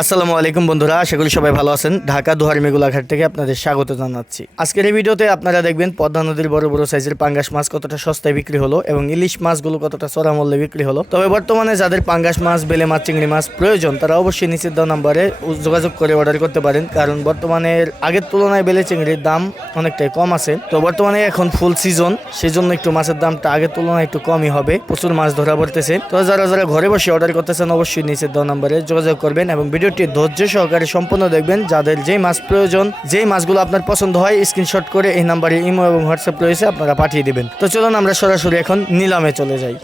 আসসালামু আলাইকুম বন্ধুরা, আশা করি সবাই ভালো আছেন। ঢাকা দুহারি মেগুলাঘাট থেকে আপনাদের স্বাগত জানাচ্ছি। আজকের এই ভিডিওতে আপনারা দেখবেন পদ্মা নদীর বড় বড় সাইজের পাঙ্গাস মাছ কতটা সস্তায় বিক্রি হলো এবং ইলিশ মাছগুলো কতটা চড়া মূল্যে বিক্রি হলো। তবে বর্তমানে যাদের পাঙ্গাস মাছ, বেলে মাছ, চিংড়ি মাছ প্রয়োজন, তারা অবশ্যই নিচের দেওয়া নাম্বারে যোগাযোগ করে অর্ডার করতে পারেন। কারণ বর্তমানে আগের তুলনায় বেলে চিংড়ির দাম অনেকটাই কম আছে। তো বর্তমানে এখন ফুল সিজন সেই জন্য একটু মাছের দামটা আগের তুলনায় একটু কমই হবে। প্রচুর মাছ ধরা পড়তেছে। তো যারা যারা ঘরে বসে অর্ডার করতেছেন, অবশ্যই নিচের দেওয়া নাম্বারে যোগাযোগ করবেন এবং ভিডিওটি ধৈর্য সহকারে সম্পূর্ণ দেখবেন। যাদের যেই মাছ প্রয়োজন যেই মাছগুলো আপনার পছন্দ হয় স্ক্রিনশট করে এই নাম্বারে ইমো এবং হোয়াটসঅ্যাপ রয়েছে আপনারা পাঠিয়ে দিবেন। তো চলুন আমরা সরাসরি এখন নিলামে চলে যাই।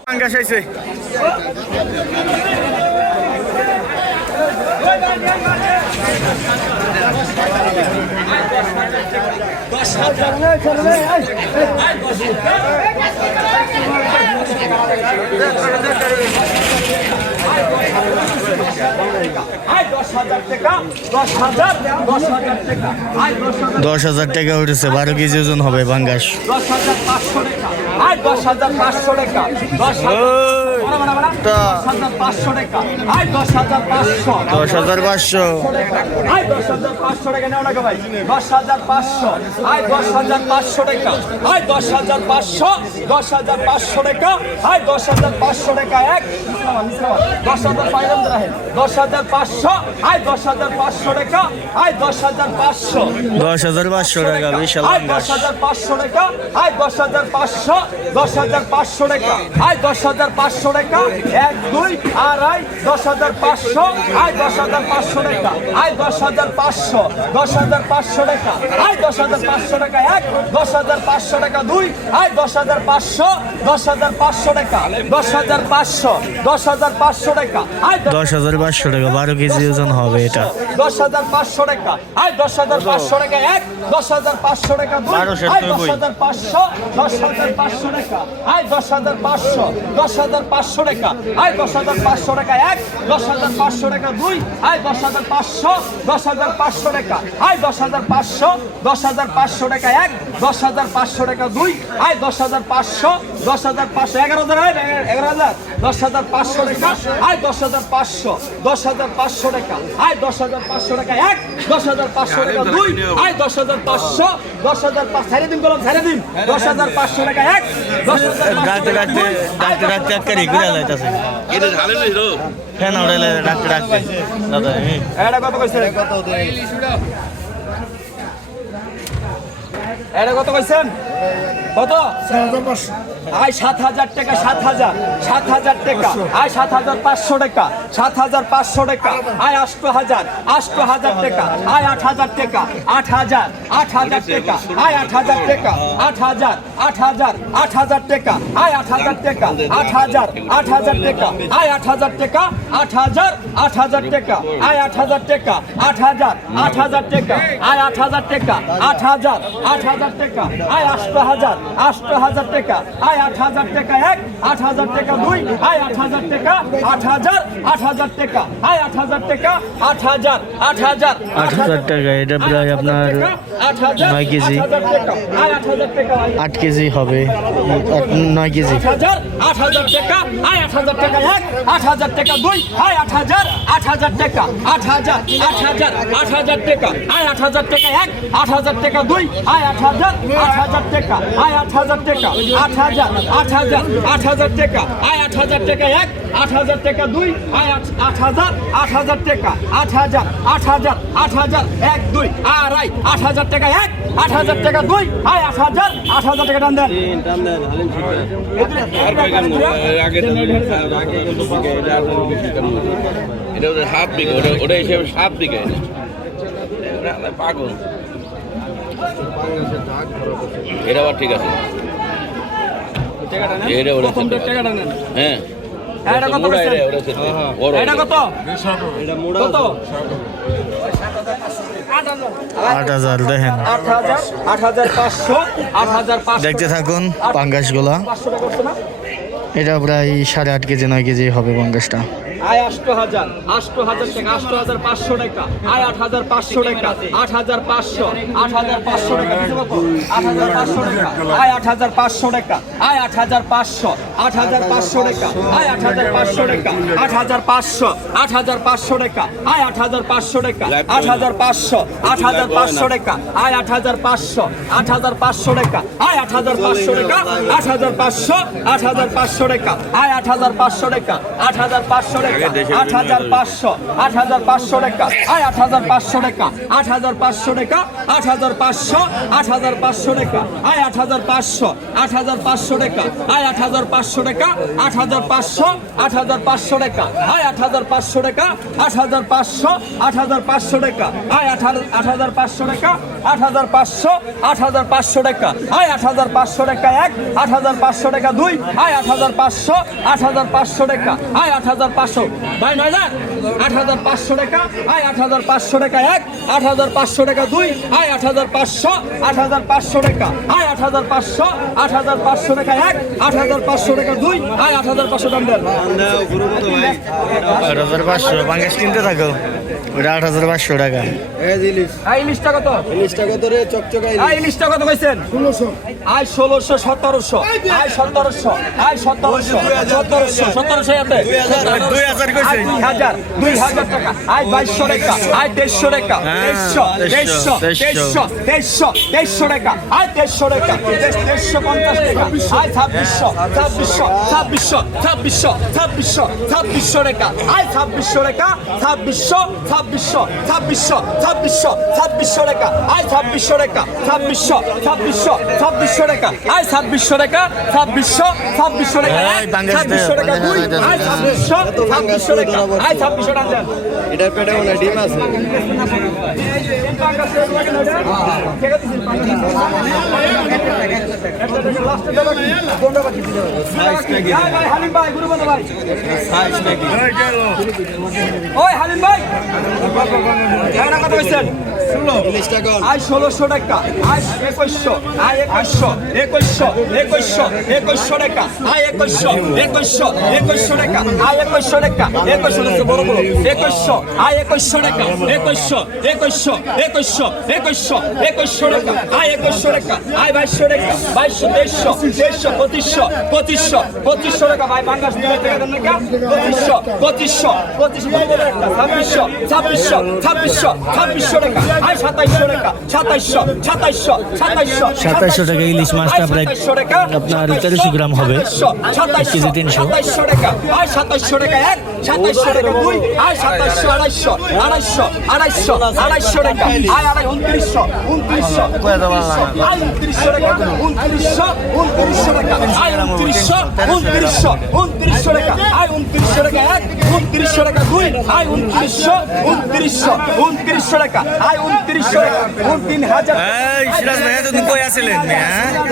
দশ হাজার টাকা উঠেছে বারো কেজি ওজন হবে বাঙ্গাস। দশ হাজার পাঁচশো টাকা। দশ হাজার পাঁচশো টাকা। দশ হাজার। দশ পাঁচশো দশ হাজার পাঁচশো দশ হাজার পাঁচশো আয় দশ হাজার পাঁচশো টাকা দশ হাজার পাঁচশো আয় দশ হাজার পাঁচশো টাকা দশ হাজার পাঁচশো টাকা আয় দশ হাজার পাঁচশো টাকা এক দশ হাজার পাইলাম রাখেন দশ হাজার পাঁচশো আয় দশ হাজার পাঁচশো টাকা আয় দশ হাজার পাঁচশো দশ হাজার পাঁচশো টাকা বিশাল আয় বাঙ্গাস দশ হাজার পাঁচশো টাকা আয় দশ হাজার পাঁচশো দশ হাজার পাঁচশো টাকা আয় দশ হাজার পাঁচশো টাকা এক দুই আড়াই দশ হাজার পাঁচশো আয় দশ হাজার পাঁচশো টাকা আয় দশ হাজার পাঁচশো দশ হাজার পাঁচশো টাকা আয় দশ হাজার পাঁচশো টাকা এক দশ হাজার পাঁচশো টাকা দুই আয় দশ হাজার পাঁচশো দশ হাজার পাঁচশো টাকা দশ হাজার পাঁচশো দশ হাজার পাঁচশো টাকা আয় দশ হাজার পাঁচশো টাকা বারো কেজি ওজন হবে এটা দশ হাজার পাঁচশো টাকা আয় দশ হাজার পাঁচশো টাকা এক দশ হাজার পাঁচশো টাকা দুই আয় দশ হাজার পাঁচশো দশ হাজার পাঁচশো টাকা আয় দশ হাজার পাঁচশো দশ হাজার পাঁচশো টাকা আয় দশ হাজার পাঁচশো টাকা এক দশ হাজার পাঁচশো টাকা দুই আয় দশ হাজার পাঁচশো দশ হাজার পাঁচশো টাকা আয় দশ হাজার পাঁচশো দশ হাজার পাঁচশো টাকা এক দশ হাজার পাঁচশো টাকা দুই আয় দশ হাজার পাঁচশো দশ হাজার পাঁচশো এগারো হাজার আয়, এগারো হাজার দশ হাজার পাঁচশো টাকা আয় দশ হাজার পাঁচশো দশ হাজার পাঁচশো টাকা আয় দশ হাজার পাঁচশো টাকা এক দশ হাজার পাঁচশো টাকা দুই আয় দশ হাজার পাঁচশো দশ হাজার পাঁচ সাড়ে দিন করলাম সাড়ে দিন দশ হাজার পাঁচশো টাকা এক দশ হাজার ডাকতে ডাকতে ডাকতে ঘুরে যাইতেছে এটা ঝালে নাই রো। ফ্যান উড়াইলে ডাকতে ডাকতে। দাদা এই। এটা কত কইছেন এটা কত কইছেন? কত আয় সাত হাজার টাকা সাত হাজার সাত হাজার টাকা আয় সাত হাজার পাঁচশো টাকা সাত হাজার পাঁচশো টাকা আয় আষ্ট হাজার আষ্ট হাজার টাকা আয় আট হাজার টাকা আট হাজার আট হাজার টাকা আয় আট হাজার টাকা আট হাজার আট হাজার আট হাজার টাকা আয় আট হাজার টাকা আট হাজার আট হাজার টাকা আয় আট হাজার টাকা আট হাজার আট হাজার টাকা আয় আট হাজার টাকা আট হাজার আট হাজার টাকা আয় আট হাজার টাকা আট হাজার আট হাজার টাকা আয় আষ্ট হাজার আষ্ট হাজার টাকা আয় আট হাজার টাকা এক আট হাজার টাকা দুই আয় আট হাজার টাকা আট হাজার আট হাজার টাকা আয় আট হাজার টাকা আট হাজার আট হাজার আট হাজার টাকা এটা প্রায় আপনার আট নয় কেজি। আট আট আট কেজি হবে নয় কেজি। আট আট হাজার টাকা আয় আট হাজার টাকা এক আট হাজার টাকা দুই আয় আট হাজার আট হাজার টাকা আট হাজার আট হাজার আট হাজার টাকা আয় আট হাজার টাকা এক আট হাজার টাকা দুই আয় আট হাজার আট হাজার টাকা আয় আট হাজার টাকা আট হাজার আট হাজার আট হাজার টাকা আয় আট হাজার টাকা এক আট হাজার টাকা দুই আয় আট আট হাজার আট হাজার টাকা আট হাজার আট হাজার আট হাজার এক দুই আড়াই আট হাজার টাকা এক আট হাজার টাকা দুই আয় আট হাজার আট হাজার টাকা টান দেন। আগে এটা ওদের সাত বিঘা ওটা ওটা হিসেবে সাত বিঘা। পাগল। এটা আবার ঠিক আছে। এটা ওরা হ্যাঁ। এটা কত এটা, কত? কত? হাজার পাঁচশো দেখতে থাকুন করছে না? এটা প্রায় সাড়ে আট কেজি নয় কেজি হবে পাঙ্গাসটা। আয় আষ্ট হাজার আষ্ট হাজার টাকা আষ্ট হাজার পাঁচশো টাকা আয় আট হাজার পাঁচশো টাকা আট হাজার পাঁচশো আট হাজার পাঁচশো টাকা আট হাজার পাঁচশো টাকা আয় আট হাজার পাঁচশো টাকা আয় আট হাজার পাঁচশো আট হাজার পাঁচশো টাকা আয় আট হাজার পাঁচশো টাকা আট হাজার পাঁচশো আট হাজার পাঁচশো টাকা আয় আট হাজার পাঁচশো টাকা আট হাজার পাঁচশো আট হাজার পাঁচশো টাকা আয় আট হাজার পাঁচশো আট হাজার পাঁচশো টাকা আয় আট হাজার পাঁচশো টাকা আট হাজার পাঁচশো আট হাজার পাঁচশো টাকা আয় আট হাজার পাঁচশো টাকা আট হাজার পাঁচশো আট হাজার পাঁচশো আট হাজার পাঁচশো টাকা আয় আট হাজার পাঁচশো টাকা আট হাজার পাঁচশো টাকা আট হাজার পাঁচশো আট হাজার পাঁচশো টাকা আয় আট হাজার পাঁচশো আট হাজার পাঁচশো টাকা আয় আট হাজার পাঁচশো টাকা আট হাজার পাঁচশো আট হাজার পাঁচশো টাকা আয় আট হাজার পাঁচশো টাকা আট হাজার পাঁচশো আট হাজার পাঁচশো টাকা আয় আট আট হাজার পাঁচশো টাকা আট হাজার পাঁচশো আট হাজার পাঁচশো টাকা আয় আট হাজার পাঁচশো টাকা এক আট হাজার পাঁচশো টাকা দুই আয় আট হাজার পাঁচশো আট হাজার পাঁচশো টাকা আয় আট হাজার পাঁচশো ভাই নয় হাজার আট হাজার পাঁচশো টাকা আয় আট হাজার পাঁচশো টাকা এক আট হাজার পাঁচশো টাকা দুই আয় আট হাজার পাঁচশো আট হাজার পাঁচশো টাকা আয় আট হাজার পাঁচশো আট হাজার পাঁচশো টাকা এক আট হাজার পাঁচশো টাকা দুই আয় আট হাজার পাঁচশো দেন আট হাজার পাঁচশো পাঙ্গাস কিনতে থাকো ওটা আট হাজার পাঁচশো টাকা আয় ইলিশটা কত আয় ইলিশটা কত কইছেন আয় ষোলোশো সতেরোশো আয় সতেরোশো আয় সতেরোশো সতেরোশো সতেরোশো দুই হাজার দুই হাজার দুই হাজার টাকা। আয় বাইশশো টাকা। আয় দেড়শো টাকা। হ্যাঁ, দেড়শো দেড়শো দেড়শো, দেড়শো দেড়শো টাকা। আয় দেড়শো টাকা। দেড়- দেড়শো পঞ্চাশ টাকা। আয় ছাব্বিশশো ছাব্বিশশো ছাব্বিশশো ছাব্বিশশো ছাব্বিশশো ছাব্বিশশো টাকা। আয় ছাব্বিশশো টাকা ছাব্বিশশো ছাব্বিশশো ছাব্বিশশো ছাব্বিশশো ছাব্বিশশো টাকা। আয় ছাব্বিশশো টাকা ছাব্বিশশো ছাব্বিশশো ছাব্বিশশো টাকা। আয় ছাব্বিশশো টাকা ছাব্বিশশো ছাব্বিশশো টাকা। ছাব্বিশশো টাকা দুই। আয় ছাব্বিশশো ছাব্বিশশো টাকা। ছাব্বিশশো টাকা। এটার পেটে মনে ডিম আছে। আয় ষোলোশো টাকা। আয় একুশশো। আয় একুশশো। একুশশো একুশশো একুশশো টাকা। আয় একুশশো একুশশো একুশশো টাকা। আয় একুশশো টাকা একুশশো টাকা বড় বড় একুশশো আয় একুশশো টাকা একুশশো একুশশো একুশশো একুশশো একুশশো টাকা আয় একুশশো টাকা আয় বাইশশো টাকা বাইশশো দেড়শো দেড়শো পঁচিশশো পঁচিশশো পঁচিশশো টাকা ভাই বাংলা টাকা দেন না পঁচিশশো পঁচিশশো পঁচিশশো ছাব্বিশশো ছাব্বিশশো ছাব্বিশশো ছাব্বিশশো টাকা আয় সাতাইশশো টাকা সাতাইশশো সাতাইশশো সাতাইশশো সাতাইশশো টাকা ইলিশ মাছটা প্রায় আপনার তেরোশো গ্রাম হবে এক কেজি তিনশো। সাতাইশশো টাকা আয় সাতাইশশো টাকা এক সাতাইশশো টাকা দুই আয় সাতাইশশো আড়াইশো আড়াইশো আড়াইশো আড়াইশো টাকা আয় আড়াই উনত্রিশশো উনত্রিশশো আয় উনত্রিশশো টাকা উনত্রিশশো উনত্রিশশো টাকা আয় উনত্রিশশো উনত্রিশশো উনত্রিশশো টাকা আয় উনত্রিশশো টাকা এক উনত্রিশশো টাকা দুই আয় উনত্রিশশো উনত্রিশশো উনত্রিশশো টাকা আয় উনত্রিশশো টাকা উন তিন হাজার হ্যাঁ?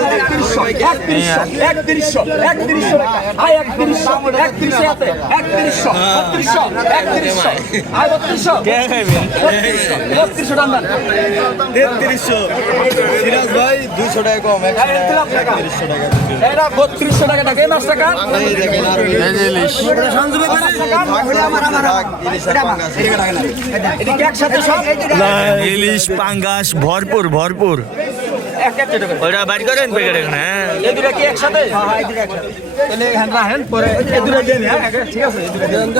একত্রিশশো একত্রিশশো একত্রিশশো একত্রিশশো টাকা আয় একত্রিশশো একত্রিশশো হাতে একত্রিশশো বত্রিশশো একত্রিশশো আয় বত্রিশশো। বত্রিশশো বত্রিশশো টান তেত্রিশশো। সিরাজ ভাই দুশো টাকা কম এই টাকা। এটা বত্রিশশো টাকা টাকা এই টাকা এই দেখেন আর এটা কি একসাথে ইলিশ পাঙ্গাস ভরপুর ভরপুর। ওইটা বাড়ি করেন প্যাকেট হ্যাঁ। এই দুটা কি একসাথে? তাহলে এখানে রাখেন পরে এই দুটা দিয়ে হ্যাঁ ঠিক আছে এই দুটা দিয়ে নিন।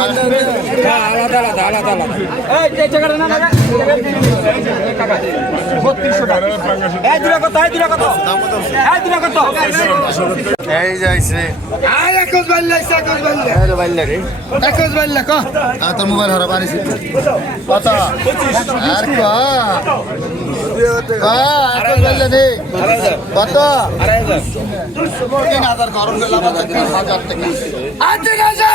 এই যে টাকাটা না লাগা টাকা টাকা। এই দুটা কত এই দুটা কত? এই দুটা কত? এই যাইছে তোর মোবাইল হারা কত আর ক? কত তিন হাজার। গরম হাজার। টাকা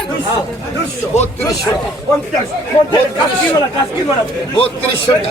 বত্রিশশো। বত্রিশশো। টাকা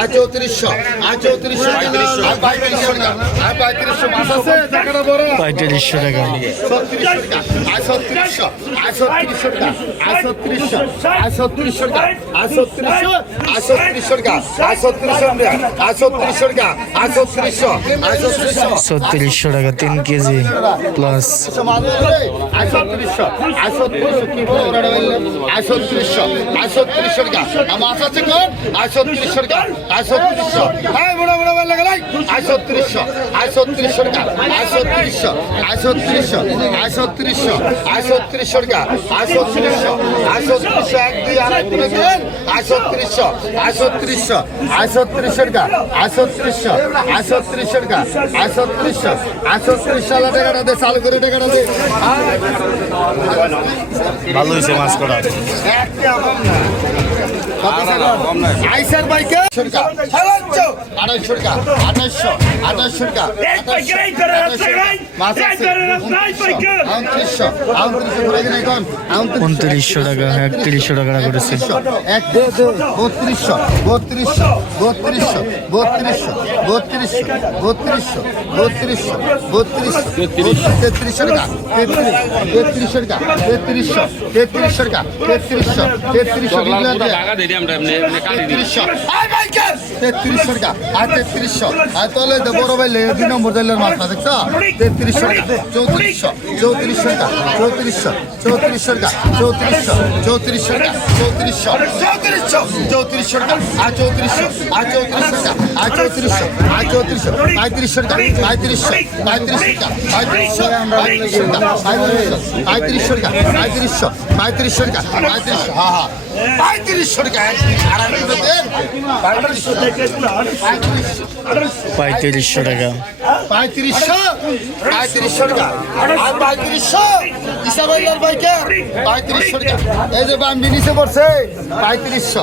আয় চৌত্রিশশো আয় চৌত্রিশশো আয় পঁয়ত্রিশশো টাকা। আয় পঁয়ত্রিশশো মাস আছে টাকাটা বড়। পঁয়ত্রিশশো টাকা। ছত্রিশশো টাকা। আয় ছত্রিশশো আয় ছত্রিশশো টাকা। আয় ছত্রিশশো আয় ছত্রিশশো টাকা। আয় ছত্রিশশো আয় ছত্রিশশো টাকা। আয় ছত্রিশশো টাকা। আয় ছত্রিশশো টাকা। আয় ছত্রিশশো আয় ছত্রিশশো ছত্রিশশো টাকা তিন কেজি প্লাস আয় ছত্রিশশো আয় ছত্রিশশো কি বলে? ওরা ছত্রিশশো আয় ছত্রিশশো টাকা। আমার আশা আছে কোন? ছত্রিশশো টাকা আয় ছত্রিশশো বড় বড় বলে গেলাই আয় ছত্রিশশো আয় ছত্রিশশো টাকা আয় ছত্রিশশো আয় ছত্রিশশো আয় ছত্রিশশো আয় ছত্রিশশো টাকা আয় ছত্রিশশো আয় ছত্রিশশো এক দুই আড়াই তিন তিন আয় ছত্রিশশো আয় ছত্রিশশো আয় ছত্রিশশো টাকা আয় ছত্রিশশো আয় ছত্রিশশো টাকা আয় ছত্রিশশো আয় ছত্রিশশো টাকাটা দে চালু করে টাকাটা দে। ভালো হয়েছে মাছ করা আইসার বাইকে। আড়াইশো টাকা আঠাইশো আঠাইশো টাকা উনত্রিশশো টাকা একত্রিশশো টাকা করেছে। বত্রিশশো। বত্রিশশো। বত্রিশশো। বত্রিশশো। বত্রিশশো। বত্রিশশো। বত্রিশশো। বত্রিশশো। তেত্রিশশো টাকা। তেত্রিশশো টাকা। তেত্রিশশো। তেত্রিশশো টাকা। তেত্রিশশো। তেত্রিশশো। আমরা এমনি এমনি কাটি দিই। তেত্রিশশো। টাকা। আর তেত্রিশশো। আর তাহলে বড় ভাই দুই নম্বর দিলের মাছটা দেখছ? তেত্রিশশো টাকা। চৌত্রিশশো। চৌত্রিশশো টাকা। চৌত্রিশশো। চৌত্রিশশো টাকা। চৌত্রিশশো। চৌত্রিশশো টাকা। চৌত্রিশশো। চৌত্রিশশো। চৌত্রিশশো টাকা। আর চৌত্রিশশো। আর চৌত্রিশশো টাকা। আর চৌত্রিশশো। আর চৌত্রিশশো। পঁয়ত্রিশশো টাকা। পঁয়ত্রিশশো। পঁয়ত্রিশশো টাকা। পঁয়ত্রিশশো। পঁয়ত্রিশশো টাকা। পঁয়ত্রিশশো টাকা। পঁয়ত্রিশশো টাকা। হ্যাঁ হ্যাঁ পঁয়ত্রিশশো টাকা। পঁয়ত্রিশশো? টাকা পঁয়ত্রিশশো পঁয়ত্রিশশো টাকা। আর পঁয়ত্রিশশো? ইসাবাইলার বাইকে পঁয়ত্রিশশো টাকা। এই যে বাম্বি নিচে পড়ছে, পঁয়ত্রিশশো।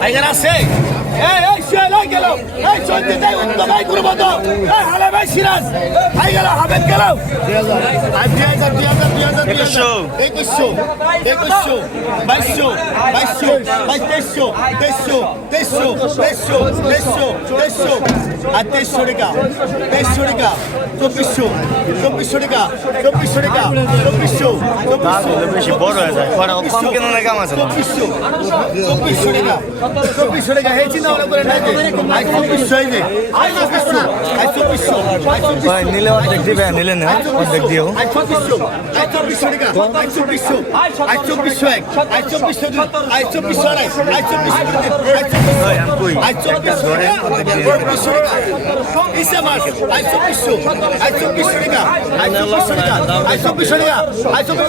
টাইগার আছে? এই এই শিয়াল হয়ে গেল। এই চলতে যাই উত্তম ভাই গুরু বন্ধ এই হালে ভাই সিরাজ। হাই গেল হাবেদ গেল। আর দুই হাজার দুই হাজার দুই হাজার হাজার। একুশশো একুশশো বাইশশো বাইশশো বাইশ তেইশশো তেইশশো তেইশশো তেইশশো তেইশশো তেইশশো। আর তেইশশো টাকা তেইশশো টাকা চব্বিশশো চব্বিশশো টাকা চব্বিশশো টাকা চব্বিশশো চব্বিশশো বেশি বড় হয়ে যায়। পরে কম কেন না কাম আছে না? চব্বিশশো চব্বিশশো টাকা চব্বিশশো টাকা এই চিন্তা ভাবনা করে নাই চব্বিশশো এই যে আজ চব্বিশশো ভাই নিলে অর্ধেক দিবে নিলে না অর্ধেক দিও আজ চব্বিশশো আজ চব্বিশশো টাকা আজ চব্বিশশো আজ চব্বিশশো এক আজ চব্বিশশো দুই আজ চব্বিশশো আড়াই আজ চব্বিশশো তিন আজ চব্বিশশো ভাই, আমি কই? চব্বিশশো চব্বিশশো টাকা ইসে মাস আজ চব্বিশশো আজ চব্বিশশো টাকা আজ চব্বিশশো টাকা আজ চব্বিশশো টাকা আজ চব্বিশ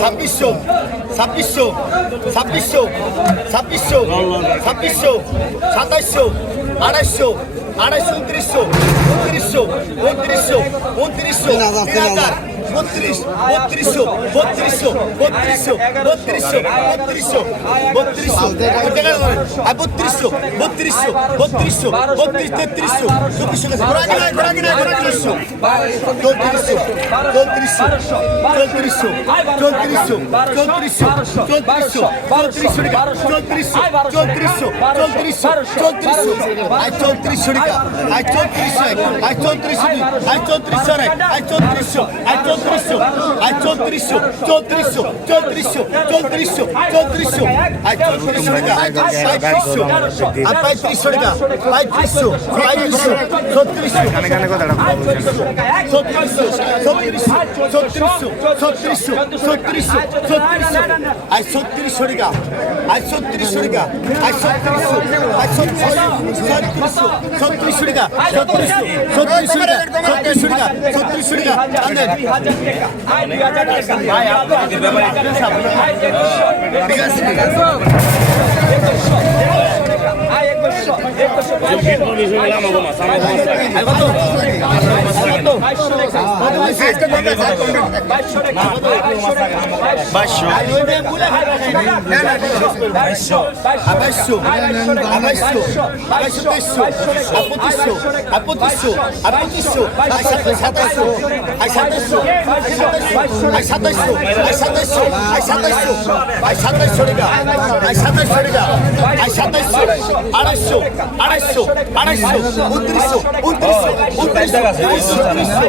ছাব্বিশশো ছাব্বিশশো ছাব্বিশশো ছাব্বিশশো ছাব্বিশশো সাতাইশশো আড়াইশো আড়াইশো উনত্রিশশো উনত্রিশশো উনত্রিশশো উনত্রিশশো তিন হাজার। বত্রিশ বত্রিশশো বত্রিশশো বত্রিশশো বত্রিশশো বত্রিশশো বত্রিশশো। বত্রিশশো বত্রিশশো বত্রিশশো বত্রিশ তেত্রিশশো চব্বিশশো চৌত্রিশশো চৌত্রিশশো চৌত্রিশশো চৌত্রিশশো চৌত্রিশশো চৌত্রিশশো চৌত্রিশশো চৌত্রিশশো টাকা। চৌত্রিশশো চৌত্রিশশো চৌত্রিশশো চৌত্রিশশো। আজ চৌত্রিশশো টাকা। আজ চৌত্রিশশো চৌত্রিশশো দুই। আই চৌত্রিশশো আই চৌত্রিশশো আই চৌত্রিশশো। আই চৌত্রিশশো চৌত্রিশশো চৌত্রিশশো চৌত্রিশশো চৌত্রিশশো। আই চৌত্রিশশো টাকা পঁয়ত্রিশশো। আর পঁয়ত্রিশশো টাকা পঁয়ত্রিশশো পঁয়ত্রিশশো ছত্রিশশো ছত্রিশশো ছত্রিশশো ছত্রিশশো ছত্রিশশো ছত্রিশশো আই ছত্রিশশো টাকা আই ছত্রিশশো টাকা আই ছত্রিশশো আই ছত্রিশশো ছত্রিশশো টাকা ছত্রিশশো ছত্রিশশো টাকা ছত্রিশশো টাকা ছত্রিশশো টাকা একশো আড়াইশো আড়াইশো আড়াইশো উনত্রিশশো উনত্রিশশো উনত্রিশশো উনত্রিশশো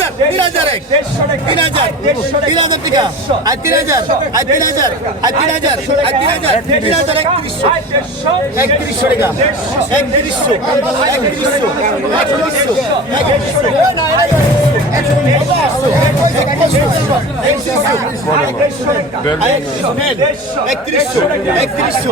তিন হাজার এক তিন হাজার তিন হাজার টাকা আর হাজার আর হাজার আর হাজার আর হাজার তিন হাজার একত্রিশশো একত্রিশশো টাকা একত্রিশশো একত্রিশশো একত্রিশশো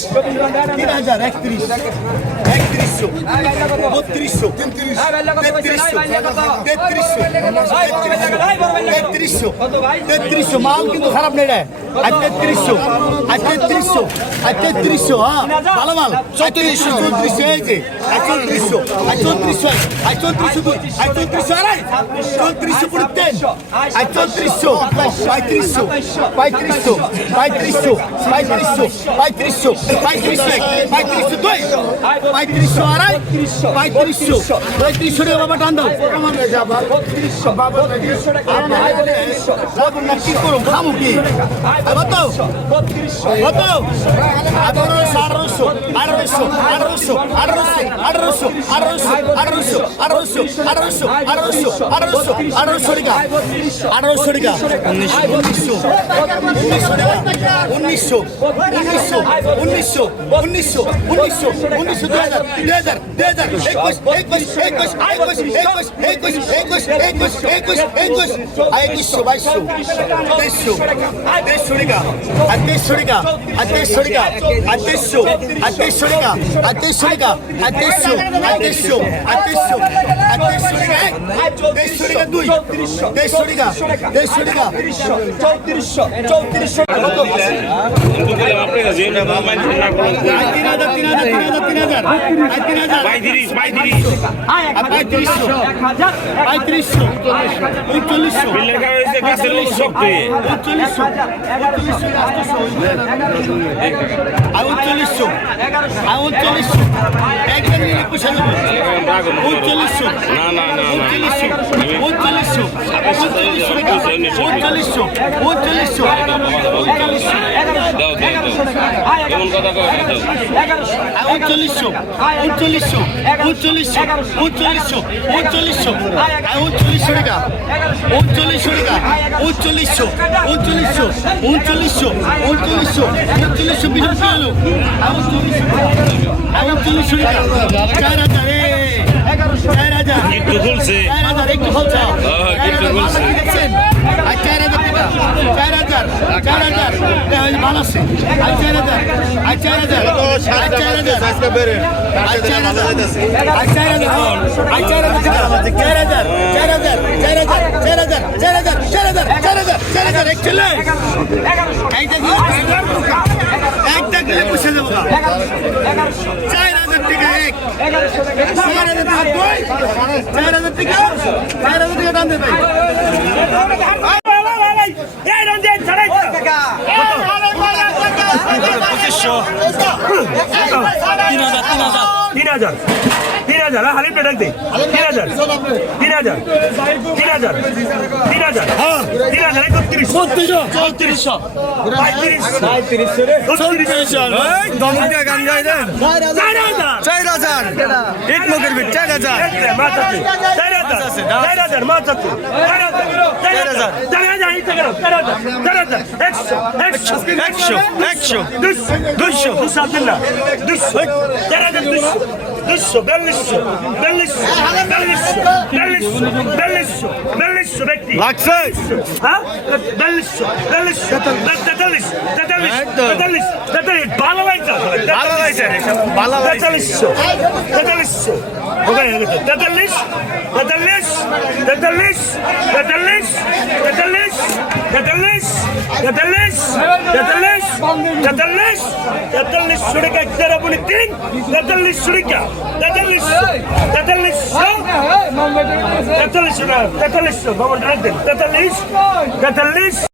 তিন হাজার একত্রিশ একত্রিশশো বত্রিশশো তেত্রিশশো তেত্রিশশো তেত্রিশশো তেত্রিশশো মাল কিন্তু খারাপ নেই আর তেত্রিশশো আর তেত্রিশশো আর তেত্রিশশো হ্যাঁ ভালো মাল চৌত্রিশশো চৌত্রিশশো এই যে চৌত্রিশশো আর চৌত্রিশশো আর চৌত্রিশশো দুই আর চৌত্রিশশো আড়াই চৌত্রিশশো পুরো তিন আর চৌত্রিশশো পঁয়ত্রিশশো পঁয়ত্রিশশো পঁয়ত্রিশশো পঁয়ত্রিশশো পঁয়ত্রিশশো পঁয়ত্রিশশো এক পঁয়ত্রিশশো দুই পঁয়ত্রিশশো আড়াই পঁয়ত্রিশশো পঁয়ত্রিশশো টাকা বাবা টান দাও কি করুন খামু কি কত কত আঠারোশো আঠারোশো আঠারোশো আঠারোশো আঠারোশো আঠারোশো আঠারোশো হাজার দুই হাজার দুই হাজার একুশ একুশ একুশ একুশ একুশ একুশ একুশ একুশ একুশ একুশ একুশশো అధ్యక్షుడిగా అధ్యక్షుడిగా అధ్యక్షుడిగా అధ్యక్షు అధ్యక్షుడిగా అధ్యక్షుడిగా అధ్యక్షు అధ్యక్షు అధ్యక్షు అధ్యక్షుడిగా అధ్యక్షుడిగా দুই দেড়শোটিকা দেড়শোটিকা চৌত্রিশশো চৌত্রিশশো তিন হাজার তিন হাজার তিন হাজার তিন হাজার পঁয়ত্রিশ পঁয়ত্রিশশো পঁয়ত্রিশশো উনচল্লিশশো উনচল্লিশশো উনচল্লিশশো উনচল্লিশশো নিলে পুষে দেবো উনচল্লিশশো না না না উনচল্লিশশো উনচল্লিশশো উনচল্লিশশো উনচল্লিশশো উনচল্লিশশো উনচল্লিশশো উনচল্লিশশো উনচল্লিশশো উনচল্লিশশো উনচল্লিশশো উনচল্লিশশো উনচল্লিশশো টাকা উনচল্লিশশো টাকা উনচল্লিশশো উনচল্লিশশো উনচল্লিশশো উনচল্লিশশো উনচল্লিশশো বিরাশি হলো আবার চল্লিশশো। আবার চল্লিশশো চার হাজার একটু খুলছে একটু হ্যাঁ, একটু। দেখছেন চার চার হাজার চার হাজার ভালো আই চার হাজার আই চার হাজার আই চার আজকে চার হাজার আই চার হাজার আই চার হাজার চার হাজার চার হাজার চার হাজার চার হাজার চার হাজার চার হাজার চার হাজার চার হাজার একটা গেলে পুষে দেবো চার হাজার এক হাজার টাকা দুই চার হাজার টাকা হাজার। তিন হাজার। হালি পেটাক দে তিন হাজার তিন হাজার তিন হাজার তিন হাজার তিন হাজার একত্রিশ চৌত্রিশশো চার হাজার হাজার এক মুখের বিট চার হাজার চার হাজার চার হাজার চার হাজার চার হাজার চার হাজার চার হাজার চার হাজার একশো একশো একশো একশো দুশো দুশো দুশো দুশো চার হাজার দুশো দুশো বিয়াল্লিশশো বিয়াল্লিশশো বিয়াল্লিশশো বিয়াল্লিশশো বিয়াল্লিশশো বিয়াল্লিশশো ব্যক্তি লাগছে হ্যাঁ বিয়াল্লিশশো বিয়াল্লিশশো তেতাল্লিশ তেতাল্লিশ একদম। তেতাল্লিশ তেতাল্লিশ ভালো লাগছে ভালো লাগছে রে, ভালো লাগছে তেতাল্লিশশো তেতাল্লিশশো ওখানে তেতাল্লিশ তেতাল্লিশ তেতাল্লিশ তেতাল্লিশ তেতাল্লিশ তেতাল্লিশ তেতাল্লিশ তেতাল্লিশ তেতাল্লিশশো তেতাল্লিশশো তেতাল্লিশশো গভর্নমেন্ট তেতাল্লিশ তেতাল্লিশ।